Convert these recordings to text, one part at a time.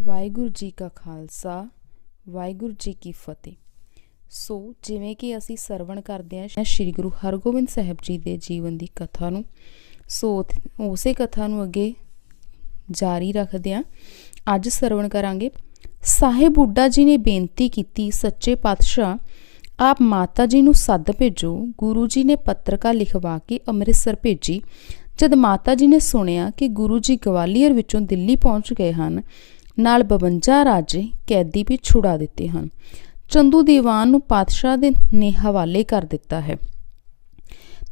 ਵਾਹਿਗੁਰੂ ਜੀ ਕਾ ਖਾਲਸਾ, ਵਾਹਿਗੁਰੂ ਜੀ ਕੀ ਫਤਿਹ। ਸੋ ਜਿਵੇਂ ਕਿ ਅਸੀਂ ਸਰਵਣ ਕਰਦੇ ਹਾਂ ਸ੍ਰੀ ਗੁਰੂ ਹਰਗੋਬਿੰਦ ਸਾਹਿਬ ਜੀ ਦੇ ਜੀਵਨ ਦੀ ਕਥਾ ਨੂੰ, ਸੋ ਉਥ- ਉਸੇ ਕਥਾ ਨੂੰ ਅੱਗੇ ਜਾਰੀ ਰੱਖਦੇ ਹਾਂ। ਅੱਜ ਸਰਵਣ ਕਰਾਂਗੇ। ਸਾਹਿਬ ਬੁੱਢਾ ਜੀ ਨੇ ਬੇਨਤੀ ਕੀਤੀ, ਸੱਚੇ ਪਾਤਸ਼ਾਹ, ਆਪ ਮਾਤਾ ਜੀ ਨੂੰ ਸੱਦ ਭੇਜੋ। ਗੁਰੂ ਜੀ ਨੇ ਪੱਤਰਕਾ ਲਿਖਵਾ ਕੇ ਅੰਮ੍ਰਿਤਸਰ ਭੇਜੀ। ਜਦ ਮਾਤਾ ਜੀ ਨੇ ਸੁਣਿਆ ਕਿ ਗੁਰੂ ਜੀ ਗਵਾਲੀਅਰ ਵਿੱਚੋਂ ਦਿੱਲੀ ਪਹੁੰਚ ਗਏ ਹਨ ਨਾਲ 52 ਰਾਜੇ ਕੈਦੀ ਵੀ ਛੁਡਾ ਦਿੱਤੇ ਹਨ। ਚੰਦੂ ਦੀਵਾਨ ਨੂੰ ਪਾਤਸ਼ਾਹ ਦੇ ਨੇ ਹਵਾਲੇ ਕਰ ਦਿੱਤਾ ਹੈ।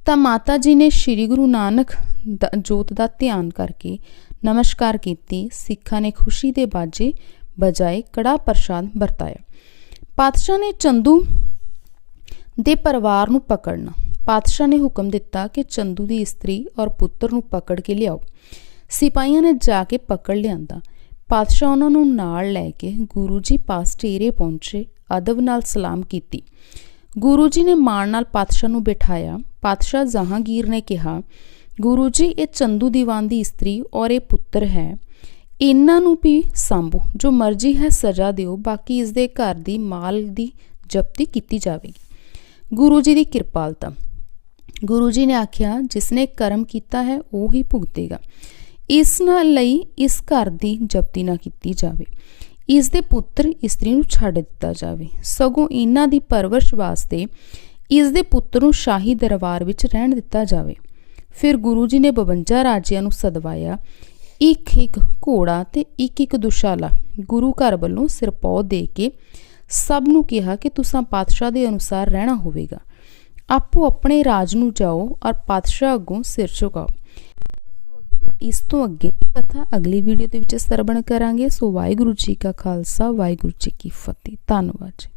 ਤਾਂ ਮਾਤਾ ਜੀ ਨੇ ਸ੍ਰੀ ਗੁਰੂ ਨਾਨਕ ਜੋਤ ਦਾ ਧਿਆਨ ਕਰਕੇ ਨਮਸਕਾਰ ਕੀਤੀ, ਸਿੱਖਾਂ ਨੇ ਖੁਸ਼ੀ ਦੇ ਬਾਜੇ ਬਜਾਏ ਕੜਾ ਪ੍ਰਸ਼ਾਦ ਵਰਤਾਇਆ। ਪਾਤਸ਼ਾਹ ਨੇ ਚੰਦੂ ਦੇ ਪਰਿਵਾਰ ਨੂੰ ਪਕੜਨਾ। ਪਾਤਸ਼ਾਹ ਨੇ ਹੁਕਮ ਦਿੱਤਾ ਕਿ ਚੰਦੂ ਦੀ ਇਸਤਰੀ ਔਰ ਪੁੱਤਰ ਨੂੰ ਪਕੜ ਕੇ ਲਿਆਓ। ਸਿਪਾਹੀਆਂ ਨੇ ਜਾ ਕੇ ਪਕੜ ਲਿਆਂਦਾ। ਪਾਤਸ਼ਾਹ ਉਹਨਾਂ ਨੂੰ ਨਾਲ ਲੈ ਕੇ ਗੁਰੂ ਜੀ ਪਾਸ ਢੇਰੇ ਪਹੁੰਚੇ, ਅਦਬ ਨਾਲ ਸਲਾਮ ਕੀਤੀ। ਗੁਰੂ ਜੀ ਨੇ ਮਾਣ ਨਾਲ ਪਾਤਸ਼ਾਹ ਨੂੰ ਬਿਠਾਇਆ। ਪਾਤਸ਼ਾਹ ਜਹਾਂਗੀਰ ਨੇ ਕਿਹਾ, ਗੁਰੂ ਜੀ, ਇਹ ਚੰਦੂ ਦੀਵਾਨ ਦੀ ਇਸਤਰੀ ਔਰ ਇਹ ਪੁੱਤਰ ਹੈ। ਇਹਨਾਂ ਨੂੰ ਵੀ ਸੰਭੋ। ਜੋ ਮਰਜ਼ੀ ਹੈ ਸਜ਼ਾ ਦਿਓ, ਬਾਕੀ ਇਸ ਦੇ ਘਰ ਦੀ ਮਾਲ ਦੀ ਜ਼ਬਤੀ ਕੀਤੀ ਜਾਵੇਗੀ। ਗੁਰੂ ਜੀ ਦੀ ਕਿਰਪਾਲਤਾ। ਗੁਰੂ ਜੀ ਨੇ ਆਖਿਆ, ਜਿਸਨੇ ਕਰਮ ਕੀਤਾ ਹੈ, ਉਹ ਹੀ ਭੁਗਤੇਗਾ। ਇਸ ਨਾਲ ਲਈ ਇਸ ਘਰ ਦੀ ਜ਼ਬਤੀ ਨਾ ਕੀਤੀ ਜਾਵੇ। ਇਸ ਦੇ ਪੁੱਤਰ ਇਸਤਰੀ ਨੂੰ ਛੱਡ ਦਿੱਤਾ ਜਾਵੇ। ਸਗੋਂ ਇਹਨਾਂ ਦੀ ਪਰਵਰਿਸ਼ ਵਾਸਤੇ ਇਸ ਦੇ ਪੁੱਤਰ ਨੂੰ ਸ਼ਾਹੀ ਦਰਬਾਰ ਵਿੱਚ ਰਹਿਣ ਦਿੱਤਾ ਜਾਵੇ। ਫਿਰ ਗੁਰੂ ਜੀ ਨੇ 52 ਰਾਜਿਆਂ ਨੂੰ ਸਦਵਾਇਆ। ਇੱਕ ਇੱਕ ਘੋੜਾ ਤੇ ਇੱਕ ਇੱਕ ਦੁਸ਼ਾਲਾ ਗੁਰੂ ਘਰ ਵੱਲੋਂ ਸਿਰਪੌ ਦੇ ਕੇ ਸਭ ਨੂੰ ਕਿਹਾ ਕਿ ਤੁਸੀਂ ਪਾਤਸ਼ਾਹ ਦੇ ਅਨੁਸਾਰ ਰਹਿਣਾ ਹੋਵੇਗਾ। ਆਪੋ ਆਪਣੇ ਰਾਜ ਨੂੰ ਜਾਓ ਔਰ ਪਾਤਸ਼ਾਹ ਅੱਗੋਂ ਸਿਰ ਝੁਕਾਓ। ਇਸ ਤੋਂ ਅੱਗੇ ਕਥਾ ਅਗਲੀ ਵੀਡੀਓ ਦੇ ਵਿੱਚ ਸਰਵਣ ਕਰਾਂਗੇ। ਸੋ ਵਾਹਿਗੁਰੂ ਜੀ ਕਾ ਖਾਲਸਾ, ਵਾਹਿਗੁਰੂ ਜੀ ਕੀ ਫਤਿਹ। ਧੰਨਵਾਦ ਜੀ।